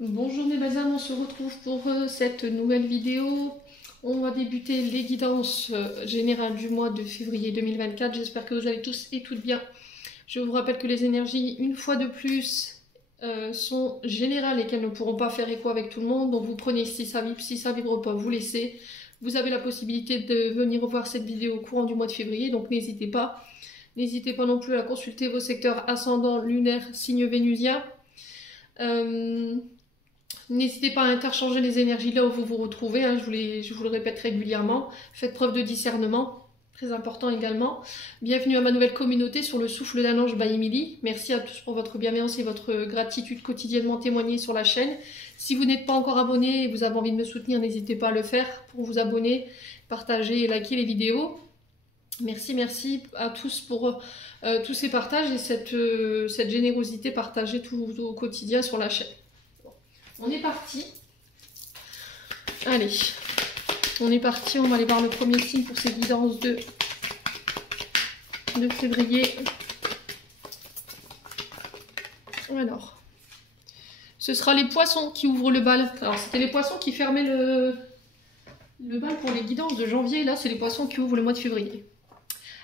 Bonjour mes belles âmes, on se retrouve pour cette nouvelle vidéo. On va débuter les guidances générales du mois de février 2024. J'espère que vous allez tous et toutes bien. Je vous rappelle que les énergies, une fois de plus, sont générales et qu'elles ne pourront pas faire écho avec tout le monde. Donc vous prenez si ça vibre pas, vous laissez. Vous avez la possibilité de venir revoir cette vidéo au courant du mois de février, donc n'hésitez pas. N'hésitez pas non plus à consulter vos secteurs ascendant, lunaire, signe vénusien. N'hésitez pas à interchanger les énergies là où vous vous retrouvez, hein, je vous le répète régulièrement. Faites preuve de discernement, très important également. Bienvenue à ma nouvelle communauté sur le souffle d'un ange by Emily. Merci à tous pour votre bienveillance et votre gratitude quotidiennement témoignée sur la chaîne. Si vous n'êtes pas encore abonné et vous avez envie de me soutenir, n'hésitez pas à le faire pour vous abonner, partager et liker les vidéos. Merci à tous pour tous ces partages et cette générosité partagée tout au quotidien sur la chaîne. On est parti. Allez, on est parti. On va aller voir le premier signe pour ces guidances de février. Alors, ce sera les poissons qui ouvrent le bal. Alors, c'était les poissons qui fermaient le bal pour les guidances de janvier. Là, c'est les poissons qui ouvrent le mois de février.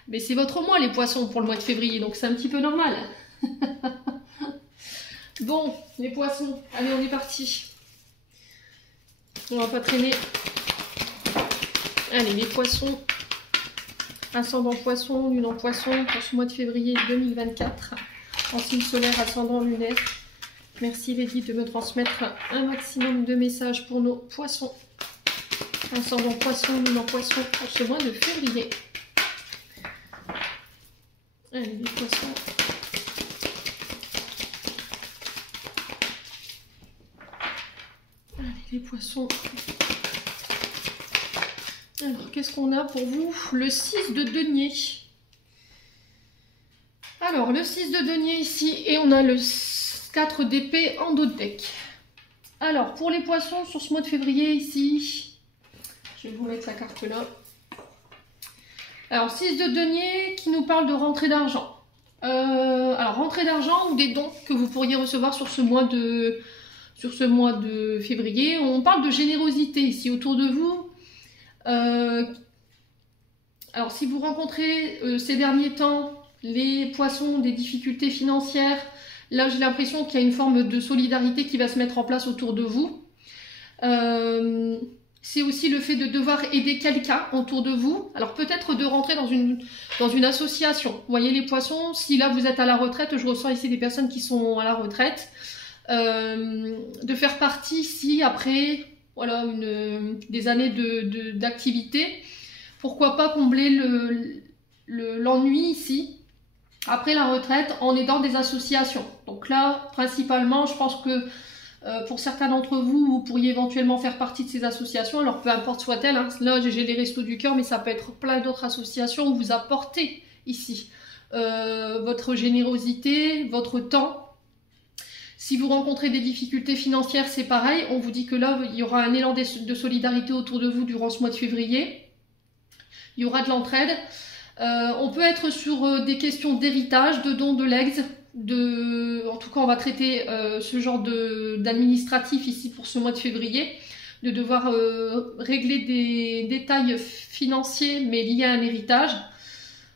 Mais c'est votre mois, les poissons, pour le mois de février. Donc, c'est un petit peu normal. Bon, les poissons, allez, on est parti. On va pas traîner. Allez, les poissons, ascendant poisson, lune en poisson, pour ce mois de février 2024, en signe solaire, ascendant lunaire. Merci Lady de me transmettre un maximum de messages pour nos poissons. Ascendant poisson, lune en poisson, pour ce mois de février. Allez, les poissons. Les poissons. Alors, qu'est-ce qu'on a pour vous? Le 6 de denier. Alors, le 6 de denier ici, et on a le 4 d'épée en dos de deck. Alors, pour les poissons, sur ce mois de février ici, je vais vous mettre la carte là. Alors, 6 de denier qui nous parle de rentrée d'argent. Alors, rentrée d'argent ou des dons que vous pourriez recevoir sur ce mois de février. On parle de générosité ici autour de vous. Alors si vous rencontrez ces derniers temps les poissons des difficultés financières, là j'ai l'impression qu'il y a une forme de solidarité qui va se mettre en place autour de vous. C'est aussi le fait de devoir aider quelqu'un autour de vous. Alors peut-être de rentrer dans une association. Vous voyez les poissons, si là vous êtes à la retraite, je ressens ici des personnes qui sont à la retraite. De faire partie ici après voilà, des années d'activité. Pourquoi pas combler l'ennui ici après la retraite en aidant des associations. Donc là, principalement, je pense que pour certains d'entre vous, vous pourriez éventuellement faire partie de ces associations. Alors peu importe soit-elle, hein. Là j'ai les Restos du Cœur, mais ça peut être plein d'autres associations où vous apportez ici votre générosité, votre temps. Si vous rencontrez des difficultés financières, c'est pareil. On vous dit que là, il y aura un élan de solidarité autour de vous durant ce mois de février. Il y aura de l'entraide. On peut être sur des questions d'héritage, de dons, de legs. En tout cas, on va traiter ce genre d'administratif ici pour ce mois de février. De devoir régler des détails financiers, mais liés à un héritage.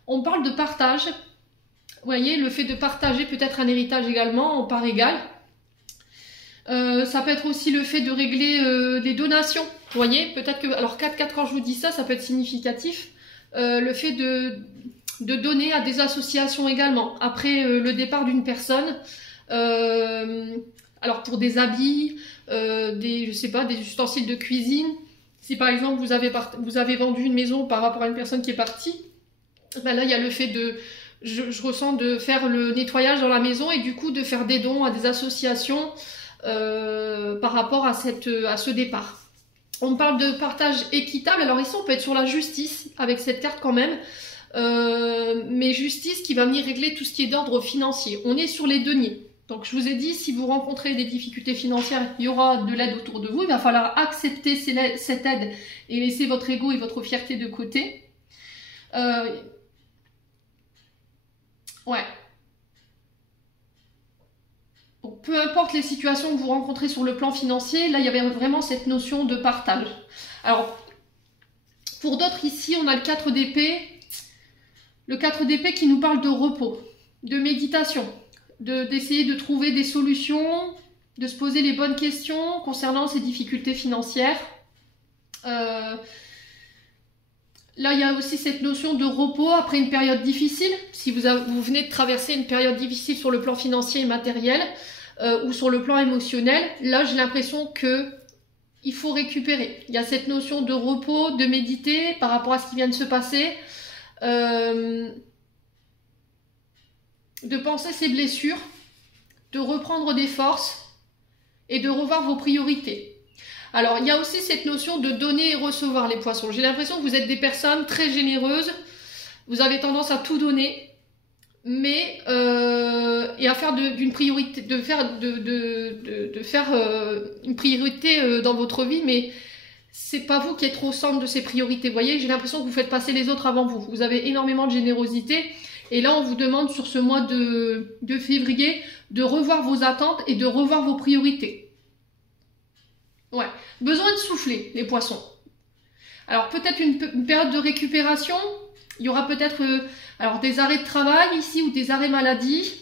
On parle de partage. Vous voyez, le fait de partager peut-être un héritage également, en part égale. Ça peut être aussi le fait de régler des donations. Vous voyez, peut-être que... Alors 4-4, quand je vous dis ça, ça peut être significatif. Le fait de donner à des associations également. Après le départ d'une personne, alors pour des habits, je sais pas, des ustensiles de cuisine. Si par exemple vous avez vendu une maison par rapport à une personne qui est partie, ben là il y a le fait de... Je ressens de faire le nettoyage dans la maison et du coup de faire des dons à des associations par rapport à ce départ. On parle de partage équitable. Alors ici on peut être sur la justice avec cette carte quand même, mais justice qui va venir régler tout ce qui est d'ordre financier. On est sur les deniers. Donc je vous ai dit, si vous rencontrez des difficultés financières, il y aura de l'aide autour de vous. Il va falloir accepter cette aide et laisser votre ego et votre fierté de côté. Ouais. Donc, peu importe les situations que vous rencontrez sur le plan financier, là, il y avait vraiment cette notion de partage. Alors, pour d'autres, ici, on a le 4 d'épée. Le 4 d'épée qui nous parle de repos, de méditation, d'essayer de trouver des solutions, de se poser les bonnes questions concernant ces difficultés financières. Là, il y a aussi cette notion de repos après une période difficile. Si vous venez de traverser une période difficile sur le plan financier et matériel ou sur le plan émotionnel, là, j'ai l'impression que il faut récupérer. Il y a cette notion de repos, de méditer par rapport à ce qui vient de se passer, de penser ses blessures, de reprendre des forces et de revoir vos priorités. Alors, il y a aussi cette notion de donner et recevoir, les poissons. J'ai l'impression que vous êtes des personnes très généreuses. Vous avez tendance à tout donner, mais et à faire d'une priorité, de faire une priorité dans votre vie, mais c'est pas vous qui êtes au centre de ces priorités. Vous voyez, j'ai l'impression que vous faites passer les autres avant vous. Vous avez énormément de générosité, et là, on vous demande sur ce mois de février de revoir vos attentes et de revoir vos priorités. Ouais, besoin de souffler, les poissons. Alors peut-être une période de récupération. Il y aura peut-être alors des arrêts de travail ici ou des arrêts maladie.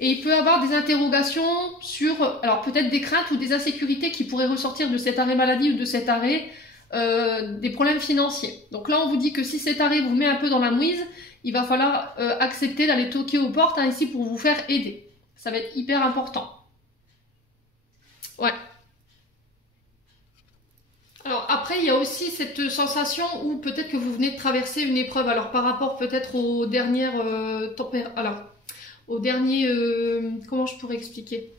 Et il peut y avoir des interrogations sur, alors peut-être des craintes ou des insécurités qui pourraient ressortir de cet arrêt maladie ou de cet arrêt, des problèmes financiers. Donc là, on vous dit que si cet arrêt vous met un peu dans la mouise, il va falloir accepter d'aller toquer aux portes ici pour vous faire aider. Ça va être hyper important. Ouais. Alors après, il y a aussi cette sensation où peut-être que vous venez de traverser une épreuve. Alors par rapport peut-être aux dernières comment je pourrais expliquer,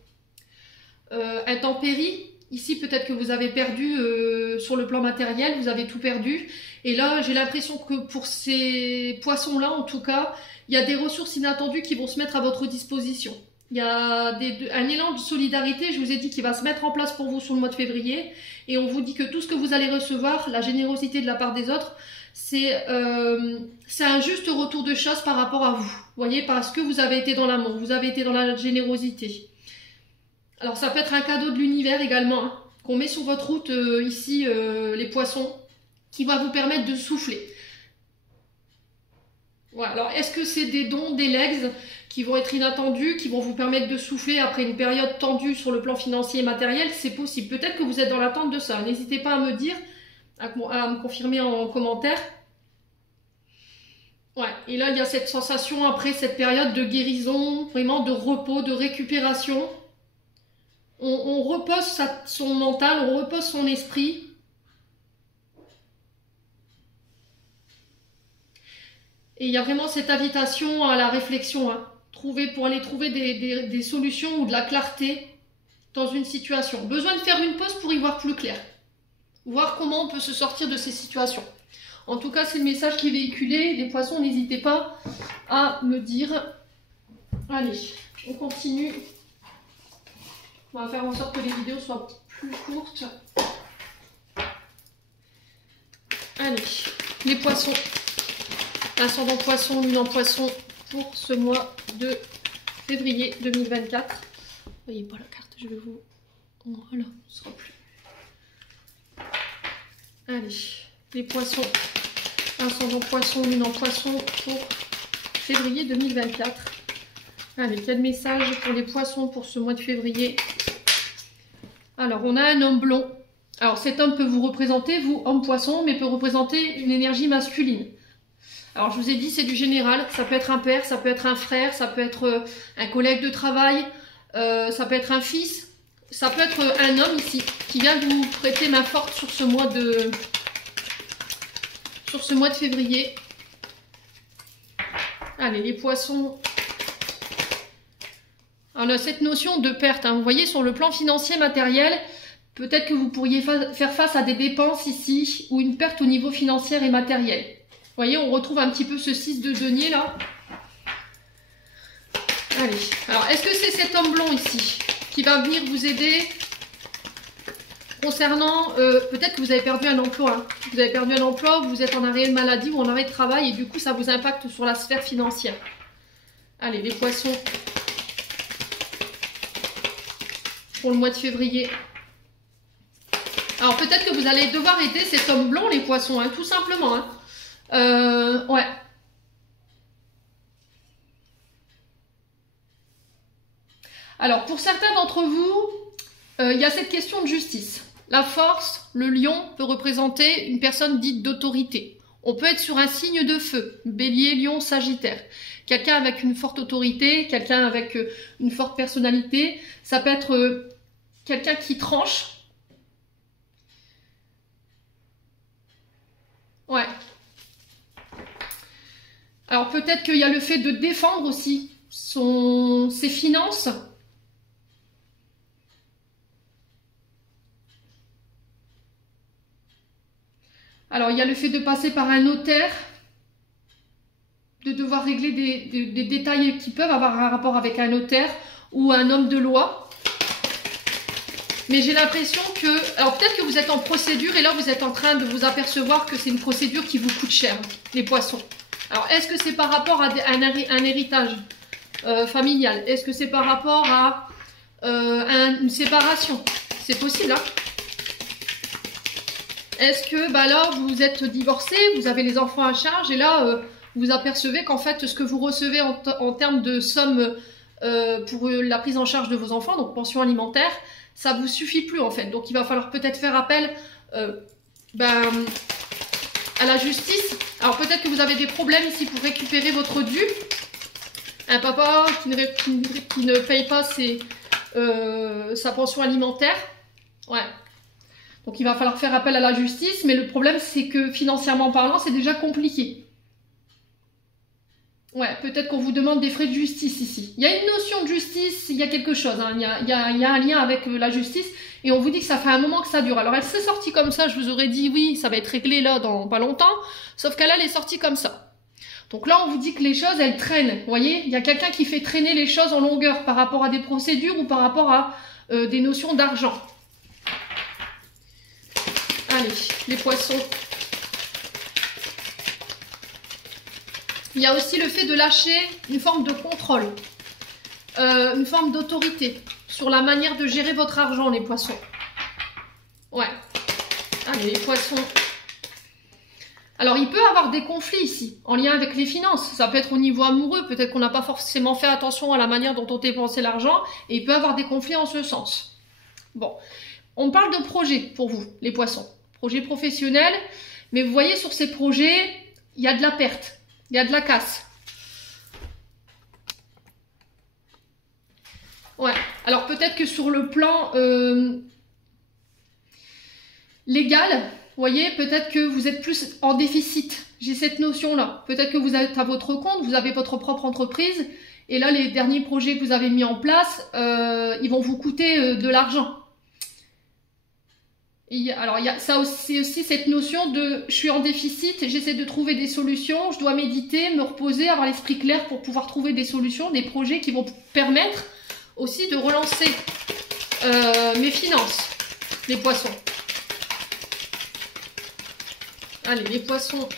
intempéries. Ici, peut-être que vous avez perdu sur le plan matériel, vous avez tout perdu. Et là, j'ai l'impression que pour ces poissons-là, en tout cas, il y a des ressources inattendues qui vont se mettre à votre disposition. Il y a un élan de solidarité, je vous ai dit, qui va se mettre en place pour vous sur le mois de février. Et on vous dit que tout ce que vous allez recevoir, la générosité de la part des autres, c'est un juste retour de chasse par rapport à vous. Vous voyez, parce que vous avez été dans l'amour, vous avez été dans la générosité. Alors ça peut être un cadeau de l'univers également, hein, qu'on met sur votre route ici, les poissons, qui va vous permettre de souffler. Voilà. Alors est-ce que c'est des dons, des legs qui vont être inattendus, qui vont vous permettre de souffler après une période tendue sur le plan financier et matériel? C'est possible. Peut-être que vous êtes dans l'attente de ça. N'hésitez pas à me dire, à me confirmer en commentaire. Ouais. Et là, il y a cette sensation après cette période de guérison, vraiment de repos, de récupération. On repose son mental, on repose son esprit. Et il y a vraiment cette invitation à la réflexion, hein. Pour aller trouver des solutions ou de la clarté dans une situation. Besoin de faire une pause pour y voir plus clair. Voir comment on peut se sortir de ces situations. En tout cas, c'est le message qui est véhiculé. Les poissons, n'hésitez pas à me dire. Allez, on continue. On va faire en sorte que les vidéos soient plus courtes. Allez, les poissons. Ascendant poisson, lune en poisson pour ce mois de février 2024. Vous voyez pas la carte, je vais vous... Voilà, ce sera plus. Allez, les poissons. Ascendant poisson, lune en poisson pour février 2024. Allez, quel message pour les poissons pour ce mois de février? Alors, on a un homme blond. Alors, cet homme peut vous représenter, vous, homme poisson, mais peut représenter une énergie masculine. Alors, je vous ai dit, c'est du général. Ça peut être un père, ça peut être un frère, ça peut être un collègue de travail, ça peut être un fils, ça peut être un homme ici qui vient vous prêter main forte sur ce mois de février. Allez, les poissons. Alors, on a cette notion de perte, hein. Vous voyez, sur le plan financier, matériel, peut-être que vous pourriez faire face à des dépenses ici ou une perte au niveau financier et matériel. Vous voyez, on retrouve un petit peu ce 6 de denier là. Allez, alors est-ce que c'est cet homme blond ici qui va venir vous aider concernant, peut-être que vous avez perdu un emploi, hein. Vous avez perdu un emploi, vous êtes en arrêt de maladie ou en arrêt de travail et du coup ça vous impacte sur la sphère financière. Allez, les poissons. pour le mois de février. Alors peut-être que vous allez devoir aider cet homme blanc, les poissons, hein, tout simplement. Hein. Ouais. Alors pour certains d'entre vous, il y a cette question de justice. La force, le lion peut représenter une personne dite d'autorité. On peut être sur un signe de feu, bélier, lion, sagittaire. Quelqu'un avec une forte autorité, quelqu'un avec une forte personnalité. Ça peut être quelqu'un qui tranche. Ouais. Alors peut-être qu'il y a le fait de défendre aussi ses finances. Alors il y a le fait de passer par un notaire, de devoir régler des détails qui peuvent avoir un rapport avec un notaire ou un homme de loi. Mais j'ai l'impression que... Alors peut-être que vous êtes en procédure et là vous êtes en train de vous apercevoir que c'est une procédure qui vous coûte cher, les poissons. Alors est-ce que c'est par rapport à un héritage familial? Est-ce que c'est par rapport à une séparation? C'est possible, hein? Est-ce que là vous êtes divorcé, vous avez les enfants à charge et là vous apercevez qu'en fait ce que vous recevez en termes de somme pour la prise en charge de vos enfants, donc pension alimentaire, ça vous suffit plus en fait. Donc il va falloir peut-être faire appel à la justice. Alors peut-être que vous avez des problèmes ici pour récupérer votre dû. Un papa qui ne paye pas sa pension alimentaire. Ouais. Donc il va falloir faire appel à la justice, mais le problème c'est que financièrement parlant, c'est déjà compliqué. Ouais, peut-être qu'on vous demande des frais de justice ici. Il y a une notion de justice, il y a quelque chose, hein. Il y a un lien avec la justice, et on vous dit que ça fait un moment que ça dure. Alors elle s'est sortie comme ça, je vous aurais dit oui, ça va être réglé là dans pas longtemps, sauf qu'elle elle est sortie comme ça. Donc là on vous dit que les choses elles traînent, vous voyez, il y a quelqu'un qui fait traîner les choses en longueur par rapport à des procédures ou par rapport à des notions d'argent. Allez, les poissons. Il y a aussi le fait de lâcher une forme de contrôle, une forme d'autorité sur la manière de gérer votre argent, les poissons. Ouais. Allez, les poissons. Alors, il peut y avoir des conflits ici, en lien avec les finances. Ça peut être au niveau amoureux, peut-être qu'on n'a pas forcément fait attention à la manière dont on dépensait l'argent, et il peut y avoir des conflits en ce sens. Bon, on parle de projets pour vous, les poissons. Projets professionnels, mais vous voyez, sur ces projets, il y a de la perte. Il y a de la casse. Ouais. Alors peut-être que sur le plan légal, vous voyez, peut-être que vous êtes plus en déficit. J'ai cette notion-là. Peut-être que vous êtes à votre compte, vous avez votre propre entreprise. Et là, les derniers projets que vous avez mis en place, ils vont vous coûter de l'argent. Alors, il y a ça aussi cette notion de je suis en déficit, j'essaie de trouver des solutions, je dois méditer, me reposer, avoir l'esprit clair pour pouvoir trouver des solutions, des projets qui vont permettre aussi de relancer mes finances, les poissons. Allez, les poissons.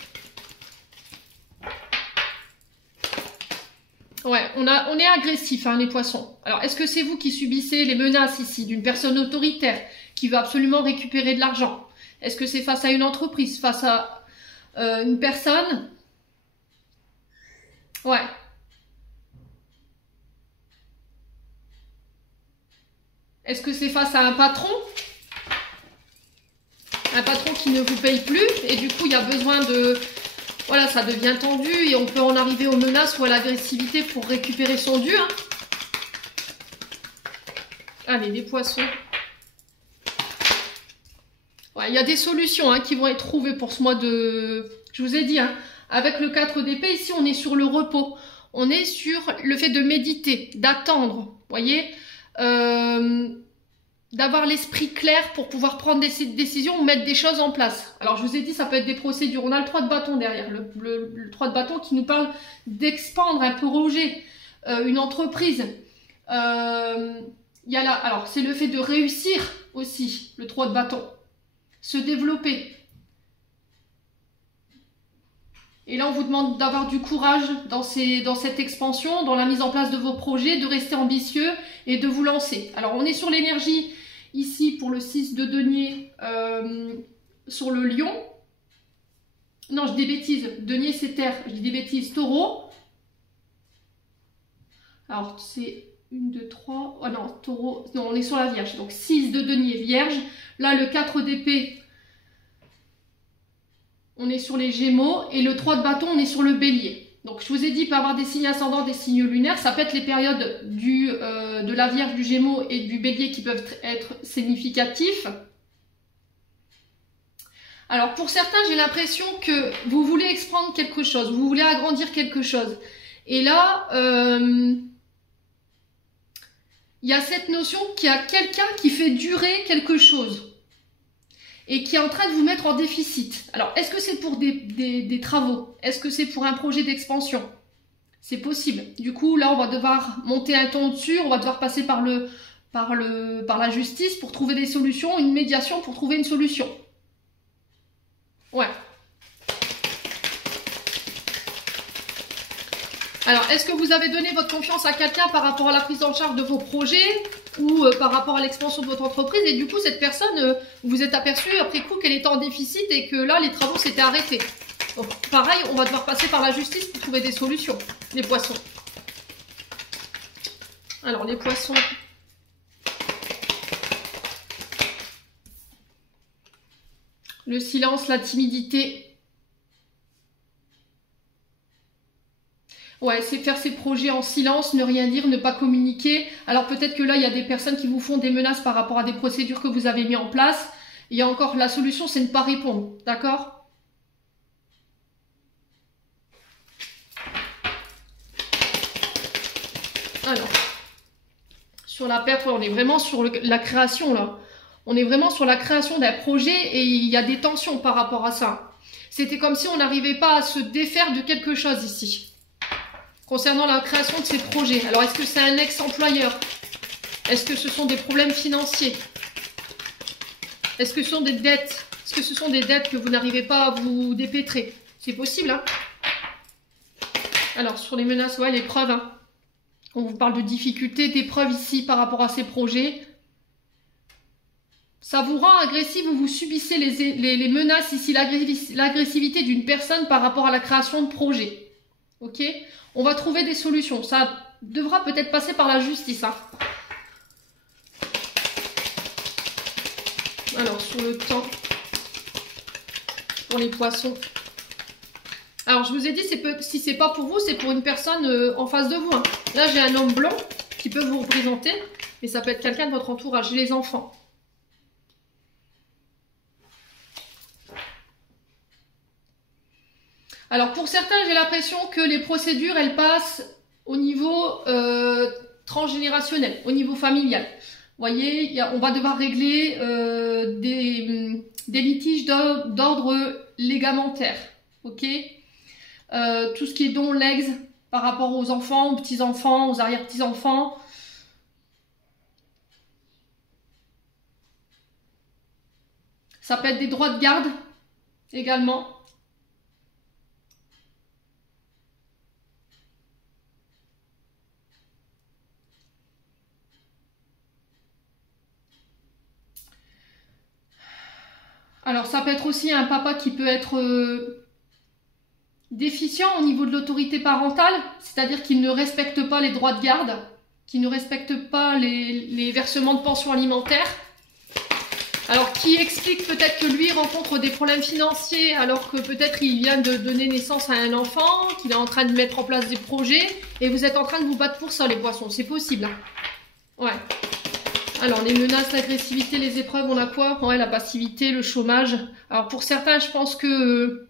Ouais, on est agressif, hein, les poissons. Alors, est-ce que c'est vous qui subissez les menaces ici d'une personne autoritaire qui veut absolument récupérer de l'argent? Est-ce que c'est face à une entreprise, face à une personne? Ouais. Est-ce que c'est face à un patron? Un patron qui ne vous paye plus et du coup, il y a besoin de... Voilà, ça devient tendu et on peut en arriver aux menaces ou à l'agressivité pour récupérer son dû. Hein. Allez, les poissons. Ouais, il y a des solutions qui vont être trouvées pour ce mois de... Je vous ai dit, avec le 4 d'épée, ici, on est sur le repos. On est sur le fait de méditer, d'attendre, vous voyez, d'avoir l'esprit clair pour pouvoir prendre des décisions ou mettre des choses en place. Alors, je vous ai dit, ça peut être des procédures. On a le 3 de bâton derrière, le 3 de bâton qui nous parle d'expandre, un peu roger une entreprise. Il y a là, alors, c'est le fait de réussir aussi, le 3 de bâton. Se développer. Et là, on vous demande d'avoir du courage dans cette expansion, dans la mise en place de vos projets, de rester ambitieux et de vous lancer. Alors, on est sur l'énergie ici pour le 6 de denier sur le lion. Non, je dis des bêtises. Denier, c'est terre. Je dis des bêtises. Taureau. Alors, c'est 1, 2, 3. Oh non, taureau. Non, on est sur la vierge. Donc, 6 de denier, vierge. Là, le 4 d'épée, on est sur les gémeaux. Et le 3 de bâton, on est sur le bélier. Donc, je vous ai dit, il peut y avoir des signes ascendants, des signes lunaires. Ça peut être les périodes de la vierge, du gémeaux et du bélier qui peuvent être significatifs. Alors, pour certains, j'ai l'impression que vous voulez expandre quelque chose, vous voulez agrandir quelque chose. Et là, il y a cette notion qu'il y a quelqu'un qui fait durer quelque chose et qui est en train de vous mettre en déficit. Alors, est-ce que c'est pour des travaux? Est-ce que c'est pour un projet d'expansion? C'est possible. Du coup, là, on va devoir monter un ton dessus, on va devoir passer par la justice pour trouver des solutions, une médiation pour trouver une solution. Ouais. Alors, est-ce que vous avez donné votre confiance à quelqu'un par rapport à la prise en charge de vos projets ou par rapport à l'expansion de votre entreprise et du coup, cette personne, vous vous êtes aperçu après coup qu'elle était en déficit et que là, les travaux s'étaient arrêtés. Donc, pareil, on va devoir passer par la justice pour trouver des solutions, les poissons. Alors, les poissons... Le silence, la timidité. Ouais, c'est faire ses projets en silence, ne rien dire, ne pas communiquer. Alors peut-être que là, il y a des personnes qui vous font des menaces par rapport à des procédures que vous avez mis en place. Il y a encore la solution, c'est ne pas répondre. D'accord ? Alors, sur la perte, on est vraiment sur la création là. On est vraiment sur la création d'un projet et il y a des tensions par rapport à ça. C'était comme si on n'arrivait pas à se défaire de quelque chose ici. Concernant la création de ces projets. Alors, est-ce que c'est un ex-employeur? Est-ce que ce sont des problèmes financiers? Est-ce que ce sont des dettes? Est-ce que ce sont des dettes que vous n'arrivez pas à vous dépêtrer? C'est possible, hein? Alors, sur les menaces, ouais, les preuves, hein. On vous parle de difficultés, d'épreuves ici par rapport à ces projets. Ça vous rend agressif ou vous subissez les menaces ici, l'agressivité d'une personne par rapport à la création de projets. Ok? On va trouver des solutions. Ça devra peut-être passer par la justice. Hein. Alors, sur le temps, pour les poissons. Alors, je vous ai dit, si c'est pas pour vous, c'est pour une personne en face de vous. Hein. Là, j'ai un homme blanc qui peut vous représenter, mais ça peut être quelqu'un de votre entourage, les enfants. Alors, pour certains, j'ai l'impression que les procédures, elles passent au niveau transgénérationnel, au niveau familial. Vous voyez, on va devoir régler des litiges d'ordre légamentaire. Ok? Tout ce qui est don, legs, par rapport aux enfants, aux petits-enfants, aux arrière-petits-enfants. Ça peut être des droits de garde également. Alors, ça peut être aussi un papa qui peut être déficient au niveau de l'autorité parentale, c'est-à-dire qu'il ne respecte pas les droits de garde, qu'il ne respecte pas les versements de pension alimentaire. Alors, qui explique peut-être que lui rencontre des problèmes financiers alors que peut-être il vient de donner naissance à un enfant, qu'il est en train de mettre en place des projets et vous êtes en train de vous battre pour ça, les poissons. C'est possible. Hein. Ouais. Alors, les menaces, l'agressivité, les épreuves, on a quoi? Ouais, la passivité, le chômage. Alors, pour certains, je pense que...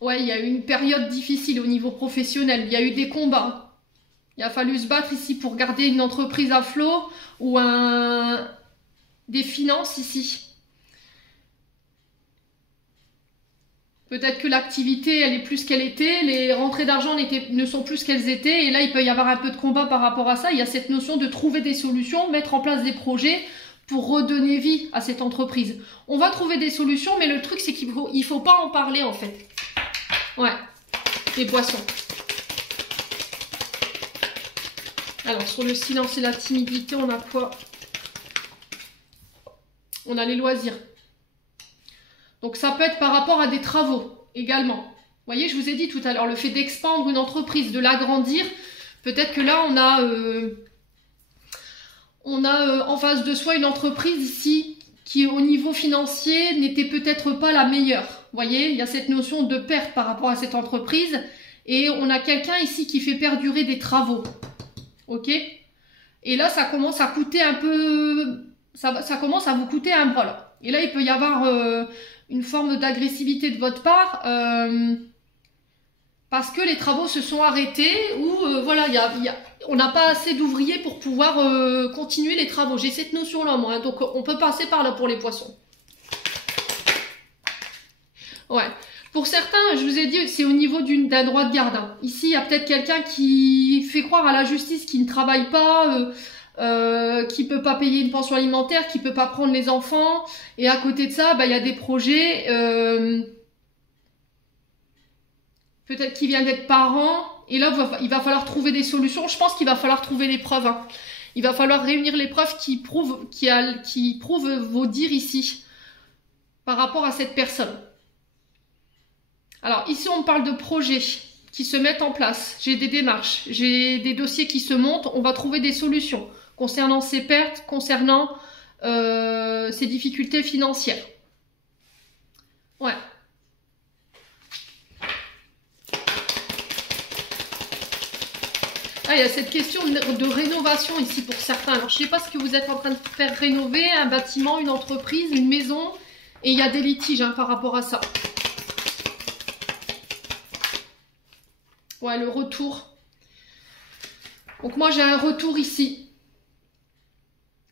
ouais, il y a eu une période difficile au niveau professionnel. Il y a eu des combats. Il a fallu se battre ici pour garder une entreprise à flot ou des finances ici. Peut-être que l'activité, elle est plus qu'elle était, les rentrées d'argent ne sont plus qu'elles étaient, et là, il peut y avoir un peu de combat par rapport à ça. Il y a cette notion de trouver des solutions, mettre en place des projets pour redonner vie à cette entreprise. On va trouver des solutions, mais le truc, c'est qu'il faut pas en parler, en fait. Ouais, les poissons. Alors, sur le silence et la timidité, on a quoi? On a les loisirs. Donc, ça peut être par rapport à des travaux, également. Vous voyez, je vous ai dit tout à l'heure, le fait d'expandre une entreprise, de l'agrandir, peut-être que là, on a en face de soi une entreprise ici qui, au niveau financier, n'était peut-être pas la meilleure. Vous voyez, il y a cette notion de perte par rapport à cette entreprise. Et on a quelqu'un ici qui fait perdurer des travaux. Ok? Et là, ça commence à coûter un peu... Ça commence à vous coûter un bras, là. Et là, il peut y avoir une forme d'agressivité de votre part parce que les travaux se sont arrêtés ou voilà, on n'a pas assez d'ouvriers pour pouvoir continuer les travaux. J'ai cette notion-là, moi. Hein, donc, on peut passer par là pour les poissons. Ouais. Pour certains, je vous ai dit, c'est au niveau d'un droit de garde. Hein. Ici, il y a peut-être quelqu'un qui fait croire à la justice qui ne travaille pas, qui peut pas payer une pension alimentaire, qui peut pas prendre les enfants. Et à côté de ça, il y a des projets, peut-être qui viennent d'être parents. Et là, il va falloir trouver des solutions. Je pense qu'il va falloir trouver les preuves. Hein. Il va falloir réunir les preuves qui prouvent vos dires ici par rapport à cette personne. Alors ici, on parle de projets qui se mettent en place. J'ai des démarches, j'ai des dossiers qui se montent. On va trouver des solutions concernant ces pertes, concernant ces difficultés financières. Ouais. Ah, il y a cette question de rénovation ici pour certains. Alors, je ne sais pas ce que vous êtes en train de faire rénover, un bâtiment, une entreprise, une maison. Et il y a des litiges hein, par rapport à ça. Ouais, le retour. Donc moi, j'ai un retour ici.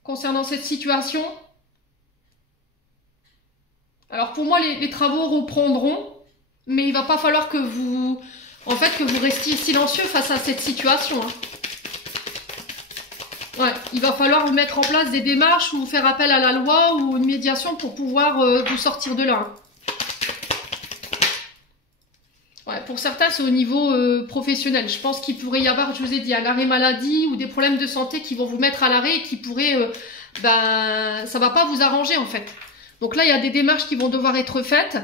Concernant cette situation. Alors pour moi, les travaux reprendront. Mais il va pas falloir que vous... En fait, que vous restiez silencieux face à cette situation. Hein. Ouais, il va falloir vous mettre en place des démarches ou faire appel à la loi ou une médiation pour pouvoir vous sortir de là. Hein. Ouais, pour certains, c'est au niveau professionnel. Je pense qu'il pourrait y avoir, je vous ai dit, un arrêt maladie ou des problèmes de santé qui vont vous mettre à l'arrêt et qui pourraient... ça va pas vous arranger en fait. Donc là, il y a des démarches qui vont devoir être faites.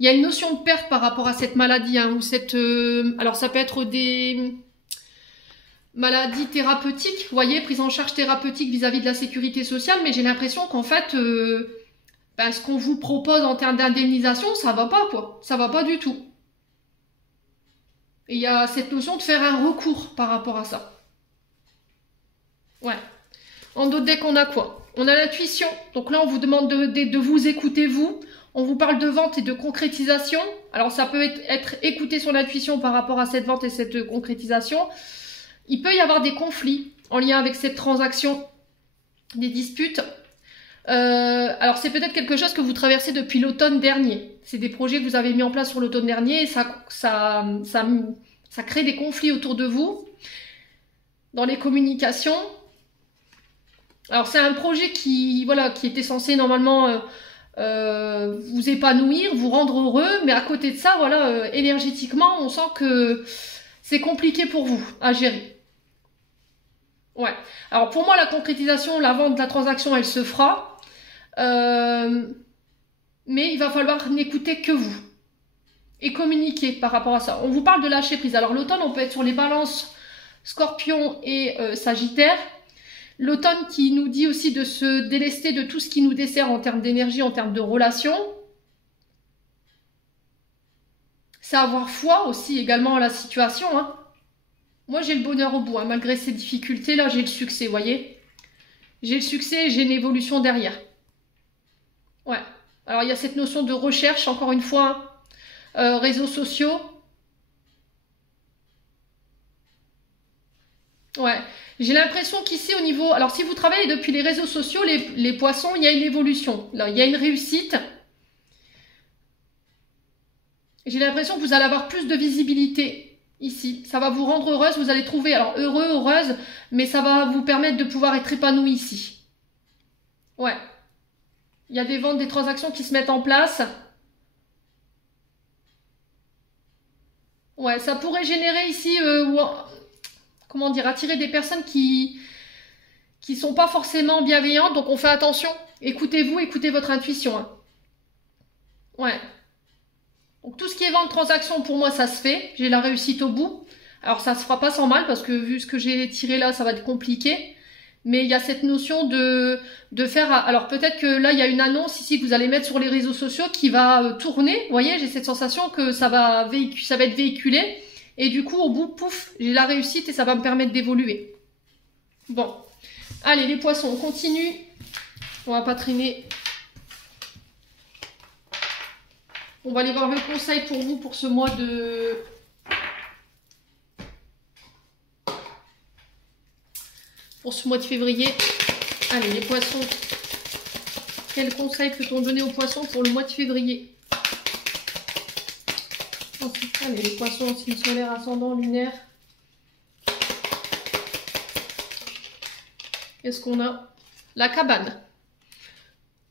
Il y a une notion de perte par rapport à cette maladie. Hein, ou cette, alors ça peut être des maladies thérapeutiques, vous voyez, prise en charge thérapeutique vis-à-vis de la sécurité sociale. Mais j'ai l'impression qu'en fait, ce qu'on vous propose en termes d'indemnisation, ça va pas quoi. Ça va pas du tout. Et il y a cette notion de faire un recours par rapport à ça. Ouais. En d'autres decks, on a quoi? On a l'intuition. Donc là, on vous demande de vous écouter, vous. On vous parle de vente et de concrétisation. Alors, ça peut être écouter son intuition par rapport à cette vente et cette concrétisation. Il peut y avoir des conflits en lien avec cette transaction, des disputes. Alors, c'est peut-être quelque chose que vous traversez depuis l'automne dernier. C'est des projets que vous avez mis en place sur l'automne dernier et ça crée des conflits autour de vous dans les communications. Alors, c'est un projet qui était censé normalement vous épanouir, vous rendre heureux, mais à côté de ça, énergétiquement, on sent que c'est compliqué pour vous à gérer. Ouais. Alors, pour moi, la concrétisation, la vente de la transaction, elle se fera. Mais il va falloir n'écouter que vous et communiquer par rapport à ça. On vous parle de lâcher prise. Alors l'automne, on peut être sur les balances Scorpion et Sagittaire. L'automne qui nous dit aussi de se délester de tout ce qui nous dessert en termes d'énergie, en termes de relations. C'est avoir foi aussi également à la situation. Hein. Moi, j'ai le bonheur au bout. Hein. Malgré ces difficultés, là, j'ai le succès, vous voyez. J'ai le succès et j'ai une évolution derrière. Ouais. Alors, il y a cette notion de recherche, encore une fois, réseaux sociaux. Ouais. J'ai l'impression qu'ici, au niveau... Alors, si vous travaillez depuis les réseaux sociaux, les poissons, il y a une évolution. Là, il y a une réussite. J'ai l'impression que vous allez avoir plus de visibilité ici. Ça va vous rendre heureuse. Vous allez trouver, alors, heureux, heureuse, mais ça va vous permettre de pouvoir être épanoui ici. Ouais. Il y a des ventes, des transactions qui se mettent en place. Ouais, ça pourrait générer ici, comment dire, attirer des personnes qui sont pas forcément bienveillantes. Donc on fait attention. Écoutez-vous, écoutez votre intuition. Hein. Ouais. Donc tout ce qui est vente, transaction, pour moi, ça se fait. J'ai la réussite au bout. Alors ça se fera pas sans mal parce que vu ce que j'ai tiré là, ça va être compliqué. Mais il y a cette notion de faire... Alors peut-être que là, il y a une annonce ici que vous allez mettre sur les réseaux sociaux qui va tourner. Vous voyez, j'ai cette sensation que ça va être véhiculé. Et du coup, au bout, pouf, j'ai la réussite et ça va me permettre d'évoluer. Bon. Allez, les poissons, on continue. On va pas traîner. On va aller voir le conseil pour vous pour ce mois de... Pour ce mois de février. Allez, les poissons. Quel conseil peut-on donner aux poissons pour le mois de février? Ensuite, allez, les poissons, signe solaire, ascendant, lunaire. Qu'est-ce qu'on a? La cabane.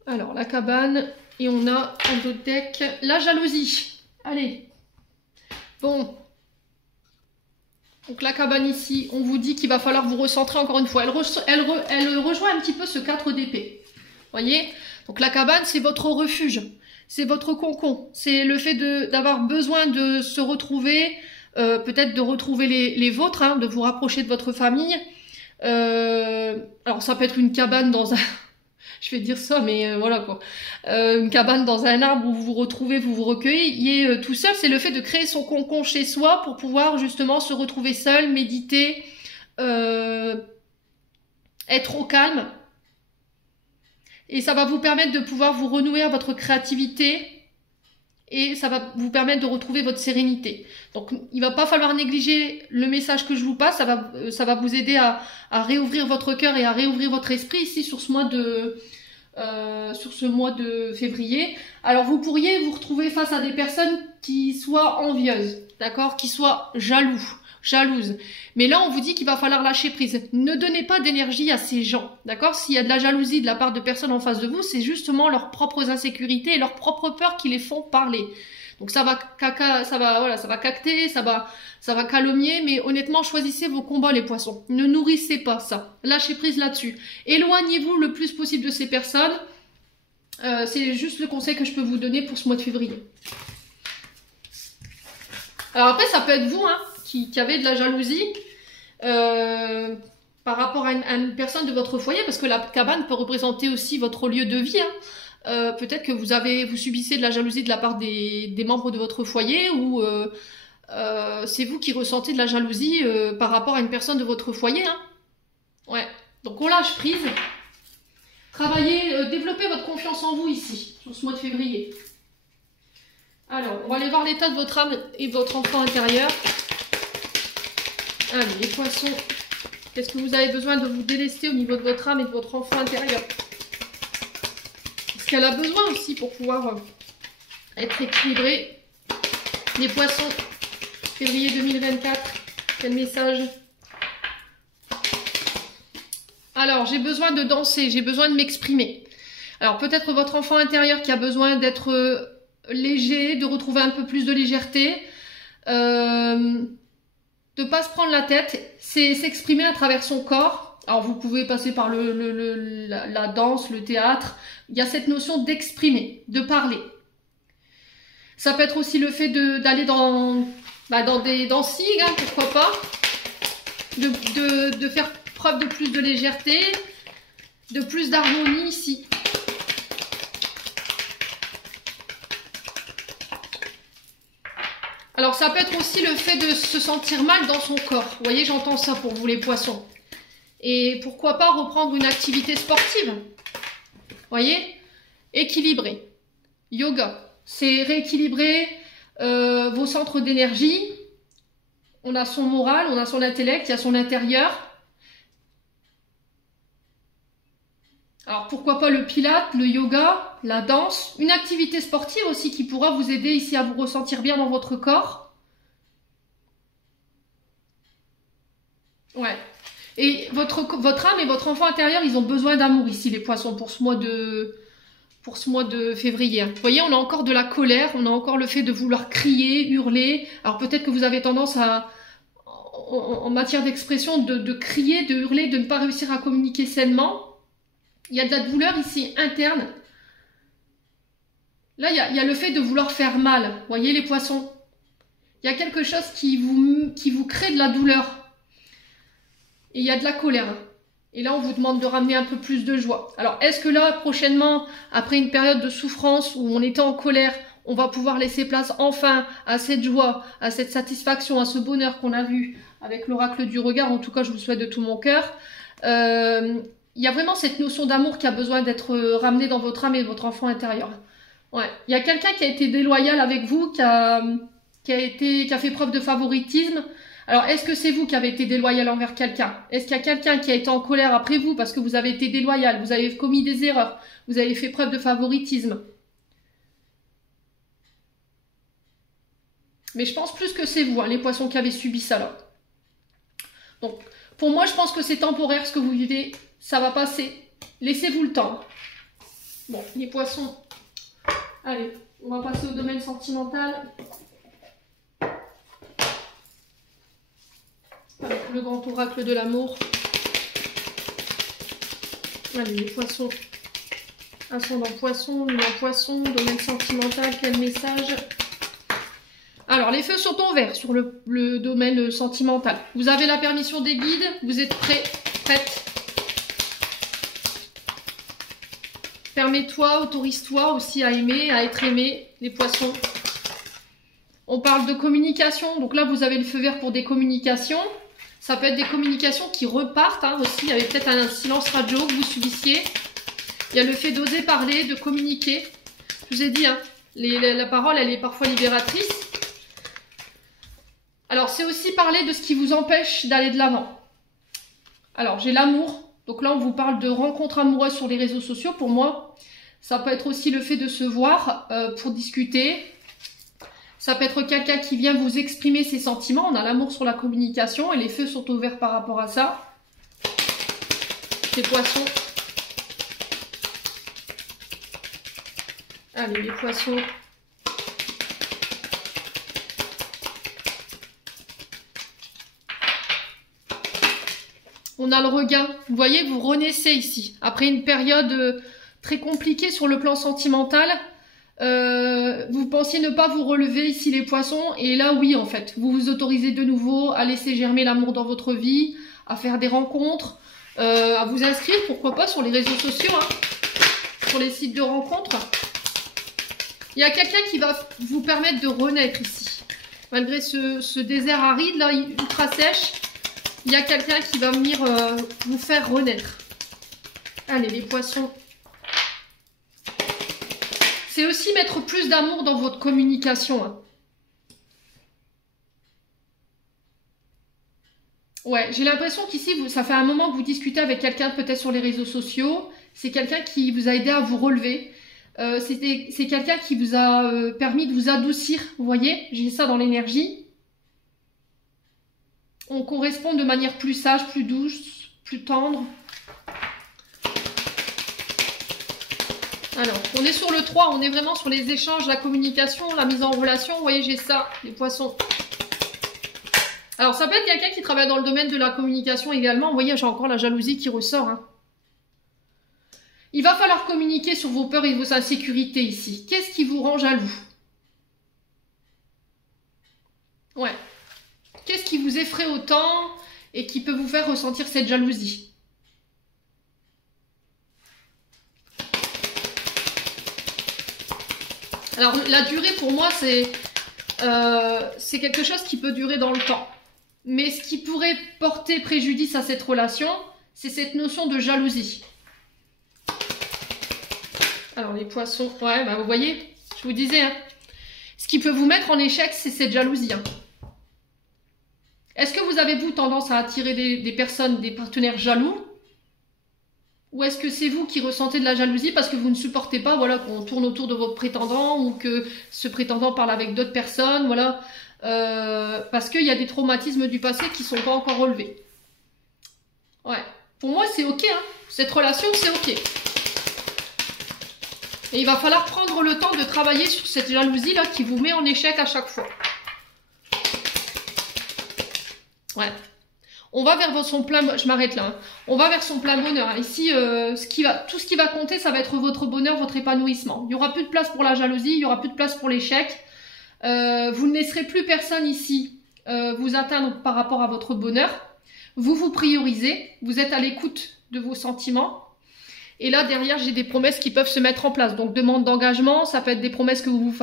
Alors, la cabane. Et on a en d'autres decks la jalousie. Allez. Bon. Donc la cabane ici, on vous dit qu'il va falloir vous recentrer encore une fois. Elle rejoint un petit peu ce 4 d'épée. Voyez? Donc la cabane, c'est votre refuge. C'est votre cocon. C'est le fait d'avoir besoin de se retrouver, peut-être de retrouver les vôtres, hein, de vous rapprocher de votre famille. Alors ça peut être une cabane dans un... Je vais dire ça, mais voilà quoi. Une cabane dans un arbre où vous vous retrouvez, vous vous recueillez tout seul. C'est le fait de créer son cocon chez soi pour pouvoir justement se retrouver seul, méditer, être au calme. Et ça va vous permettre de pouvoir vous renouer à votre créativité et ça va vous permettre de retrouver votre sérénité. Donc il va pas falloir négliger le message que je vous passe. Ça va vous aider à réouvrir votre cœur et à réouvrir votre esprit ici sur ce mois de février. Alors vous pourriez vous retrouver face à des personnes qui soient envieuses, d'accord, qui soient jalouses. Mais là on vous dit qu'il va falloir lâcher prise. Ne donnez pas d'énergie à ces gens, d'accord. S'il y a de la jalousie de la part de personnes en face de vous, c'est justement leurs propres insécurités et leurs propres peurs qui les font parler. Donc ça va cacter, ça va calomnier, mais honnêtement, choisissez vos combats les poissons. Ne nourrissez pas ça. Lâchez prise là-dessus. Éloignez-vous le plus possible de ces personnes. C'est juste le conseil que je peux vous donner pour ce mois de février. Alors après, ça peut être vous, hein, qui avez de la jalousie par rapport à une personne de votre foyer, parce que la cabane peut représenter aussi votre lieu de vie, hein. Peut-être que vous subissez de la jalousie de la part des membres de votre foyer ou c'est vous qui ressentez de la jalousie par rapport à une personne de votre foyer. Hein. Ouais. Donc on lâche prise. Travaillez, développez votre confiance en vous ici, sur ce mois de février. Alors, on va aller voir l'état de votre âme et de votre enfant intérieur. Allez, les poissons, qu'est-ce que vous avez besoin de vous délester au niveau de votre âme et de votre enfant intérieur? Ce qu'elle a besoin aussi pour pouvoir être équilibrée. Les poissons, février 2024, quel message? Alors, j'ai besoin de danser, j'ai besoin de m'exprimer. Alors, peut-être votre enfant intérieur qui a besoin d'être léger, de retrouver un peu plus de légèreté, de pas se prendre la tête, c'est s'exprimer à travers son corps. Alors vous pouvez passer par la danse, le théâtre. Il y a cette notion d'exprimer, de parler. Ça peut être aussi le fait d'aller dans des dansigs, hein, pourquoi pas. De faire preuve de plus de légèreté, de plus d'harmonie ici. Alors ça peut être aussi le fait de se sentir mal dans son corps. Vous voyez, j'entends ça pour vous les poissons. Et pourquoi pas reprendre une activité sportive. Vous voyez, équilibré. Yoga, c'est rééquilibrer vos centres d'énergie. On a son moral, on a son intellect, il y a son intérieur. Alors pourquoi pas le pilate, le yoga, la danse, une activité sportive aussi qui pourra vous aider ici à vous ressentir bien dans votre corps. Ouais. Et votre âme et votre enfant intérieur, ils ont besoin d'amour ici, les poissons, pour ce mois de février. Vous voyez, on a encore de la colère, on a encore le fait de vouloir crier, hurler. Alors peut-être que vous avez tendance à, en matière d'expression, de crier, de hurler, de ne pas réussir à communiquer sainement. Il y a de la douleur ici interne. Là, il y a le fait de vouloir faire mal. Vous voyez, les poissons. Il y a quelque chose qui vous crée de la douleur. Et il y a de la colère. Et là, on vous demande de ramener un peu plus de joie. Alors, est-ce que là, prochainement, après une période de souffrance où on était en colère, on va pouvoir laisser place enfin à cette joie, à cette satisfaction, à ce bonheur qu'on a vu avec l'oracle du regard? En tout cas, je vous le souhaite de tout mon cœur. Il y a vraiment cette notion d'amour qui a besoin d'être ramenée dans votre âme et votre enfant intérieur. Ouais. Il y a quelqu'un qui a été déloyal avec vous, qui a fait preuve de favoritisme. Alors, est-ce que c'est vous qui avez été déloyal envers quelqu'un? Est-ce qu'il y a quelqu'un qui a été en colère après vous parce que vous avez été déloyal, vous avez commis des erreurs, vous avez fait preuve de favoritisme? Mais je pense plus que c'est vous, hein, les poissons qui avez subi ça là. Donc, pour moi, je pense que c'est temporaire ce que vous vivez, ça va passer. Laissez-vous le temps. Bon, les poissons, allez, on va passer au domaine sentimental. Avec le grand oracle de l'amour. Allez, les poissons. Ascendant poisson, lune en poisson, domaine sentimental, quel message? Alors, les feux sont au vert sur le domaine sentimental. Vous avez la permission des guides, vous êtes prêts, prête. Permets-toi, autorise-toi aussi à aimer, à être aimé, les poissons. On parle de communication, donc là, vous avez le feu vert pour des communications. Ça peut être des communications qui repartent hein, aussi. Il y avait peut-être un silence radio que vous subissiez. Il y a le fait d'oser parler, de communiquer. Je vous ai dit, hein, la parole, elle est parfois libératrice. Alors, c'est aussi parler de ce qui vous empêche d'aller de l'avant. Alors, j'ai l'amour. Donc là, on vous parle de rencontres amoureuses sur les réseaux sociaux. Pour moi, ça peut être aussi le fait de se voir pour discuter. Ça peut être quelqu'un qui vient vous exprimer ses sentiments. On a l'amour sur la communication et les feux sont ouverts par rapport à ça. Les poissons. Allez, les poissons. On a le regain. Vous voyez, vous renaissez ici. Après une période très compliquée sur le plan sentimental. Vous pensiez ne pas vous relever ici les poissons et là oui en fait vous vous autorisez de nouveau à laisser germer l'amour dans votre vie, à faire des rencontres, à vous inscrire pourquoi pas sur les réseaux sociaux hein, sur les sites de rencontres. Il y a quelqu'un qui va vous permettre de renaître ici malgré ce désert aride là ultra sèche. Il y a quelqu'un qui va venir vous faire renaître. Allez les poissons. C'est aussi mettre plus d'amour dans votre communication. Hein. Ouais, j'ai l'impression qu'ici, ça fait un moment que vous discutez avec quelqu'un, peut-être sur les réseaux sociaux. C'est quelqu'un qui vous a aidé à vous relever. C'est quelqu'un qui vous a permis de vous adoucir. Vous voyez, j'ai ça dans l'énergie. On correspond de manière plus sage, plus douce, plus tendre. Alors, on est sur le 3, on est vraiment sur les échanges, la communication, la mise en relation. Vous voyez, j'ai ça, les poissons. Alors, ça peut être quelqu'un qui travaille dans le domaine de la communication également. Vous voyez, j'ai encore la jalousie qui ressort. Hein. Il va falloir communiquer sur vos peurs et vos insécurités ici. Qu'est-ce qui vous rend jaloux? Ouais. Qu'est-ce qui vous effraie autant et qui peut vous faire ressentir cette jalousie? Alors, la durée, pour moi, c'est quelque chose qui peut durer dans le temps. Mais ce qui pourrait porter préjudice à cette relation, c'est cette notion de jalousie. Alors, les poissons, ouais, bah, vous voyez, je vous disais, hein, ce qui peut vous mettre en échec, c'est cette jalousie. Hein. Est-ce que vous avez, vous, tendance à attirer des personnes, des partenaires jaloux? Ou est-ce que c'est vous qui ressentez de la jalousie parce que vous ne supportez pas voilà, qu'on tourne autour de votre prétendant ou que ce prétendant parle avec d'autres personnes, voilà, parce qu'il y a des traumatismes du passé qui ne sont pas encore relevés. Pour moi, c'est ok. Hein. Cette relation, c'est ok. Et il va falloir prendre le temps de travailler sur cette jalousie-là qui vous met en échec à chaque fois. Ouais. On va vers son plein... Je m'arrête là. Hein. On va vers son plein bonheur. Ici, tout ce qui va compter, ça va être votre bonheur, votre épanouissement. Il n'y aura plus de place pour la jalousie, il n'y aura plus de place pour l'échec. Vous ne laisserez plus personne ici vous atteindre par rapport à votre bonheur. Vous vous priorisez, vous êtes à l'écoute de vos sentiments. Et là, derrière, j'ai des promesses qui peuvent se mettre en place. Donc, demande d'engagement, ça peut être des promesses que vous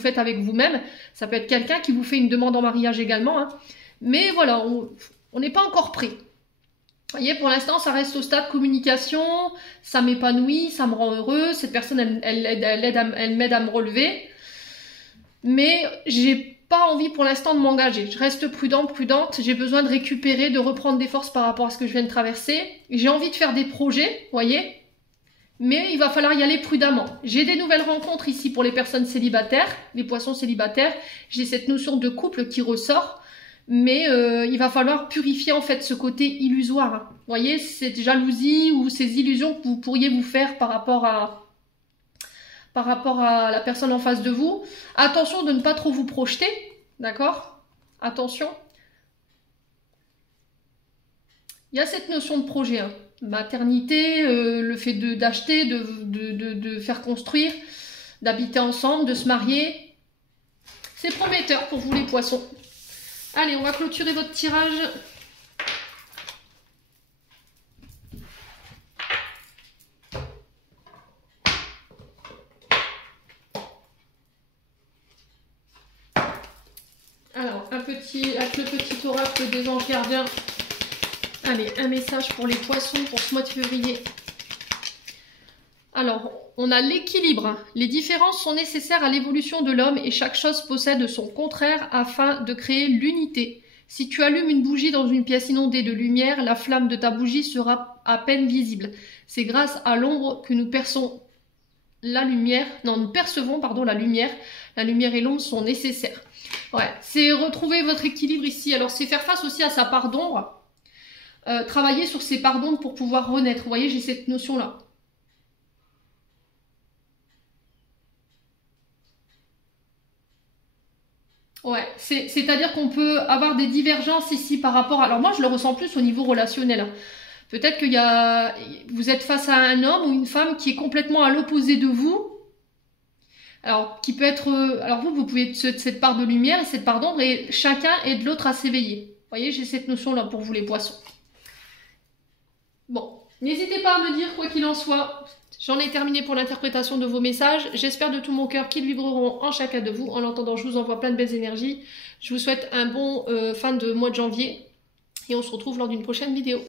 faites avec vous-même. Ça peut être quelqu'un qui vous fait une demande en mariage également. Hein. Mais voilà, on n'est pas encore prêt. Vous voyez, pour l'instant, ça reste au stade communication. Ça m'épanouit, ça me rend heureux. Cette personne, elle m'aide à me relever. Mais j'ai pas envie pour l'instant de m'engager. Je reste prudente. J'ai besoin de récupérer, de reprendre des forces par rapport à ce que je viens de traverser. J'ai envie de faire des projets, vous voyez. Mais il va falloir y aller prudemment. J'ai des nouvelles rencontres ici pour les personnes célibataires, les poissons célibataires. J'ai cette notion de couple qui ressort. Mais il va falloir purifier en fait ce côté illusoire. Hein. Vous voyez, cette jalousie ou ces illusions que vous pourriez vous faire par rapport à la personne en face de vous. Attention de ne pas trop vous projeter, d'accord? Attention. Il y a cette notion de projet, hein. Maternité, le fait d'acheter, de faire construire, d'habiter ensemble, de se marier. C'est prometteur pour vous les poissons. Allez, on va clôturer votre tirage. Alors, avec le petit oracle des anges gardiens. Allez, un message pour les poissons pour ce mois de février. Alors, on a l'équilibre. Les différences sont nécessaires à l'évolution de l'homme et chaque chose possède son contraire afin de créer l'unité. Si tu allumes une bougie dans une pièce inondée de lumière, la flamme de ta bougie sera à peine visible. C'est grâce à l'ombre que nous percevons la lumière. Non, nous percevons, pardon, la lumière. La lumière et l'ombre sont nécessaires. Ouais, c'est retrouver votre équilibre ici. Alors, c'est faire face aussi à sa part d'ombre. Travailler sur ses parts d'ombre pour pouvoir renaître. Vous voyez, j'ai cette notion-là. Ouais, c'est-à-dire qu'on peut avoir des divergences ici par rapport à... Alors moi, je le ressens plus au niveau relationnel. Hein. Peut-être vous êtes face à un homme ou une femme qui est complètement à l'opposé de vous. Alors, qui peut être... alors vous pouvez être cette part de lumière et cette part d'ombre et chacun est de l'autre à s'éveiller. Vous voyez, j'ai cette notion-là pour vous les poissons. Bon, n'hésitez pas à me dire quoi qu'il en soit. J'en ai terminé pour l'interprétation de vos messages. J'espère de tout mon cœur qu'ils vibreront en chacun de vous. En l'entendant, je vous envoie plein de belles énergies. Je vous souhaite un bon fin de mois de janvier. Et on se retrouve lors d'une prochaine vidéo.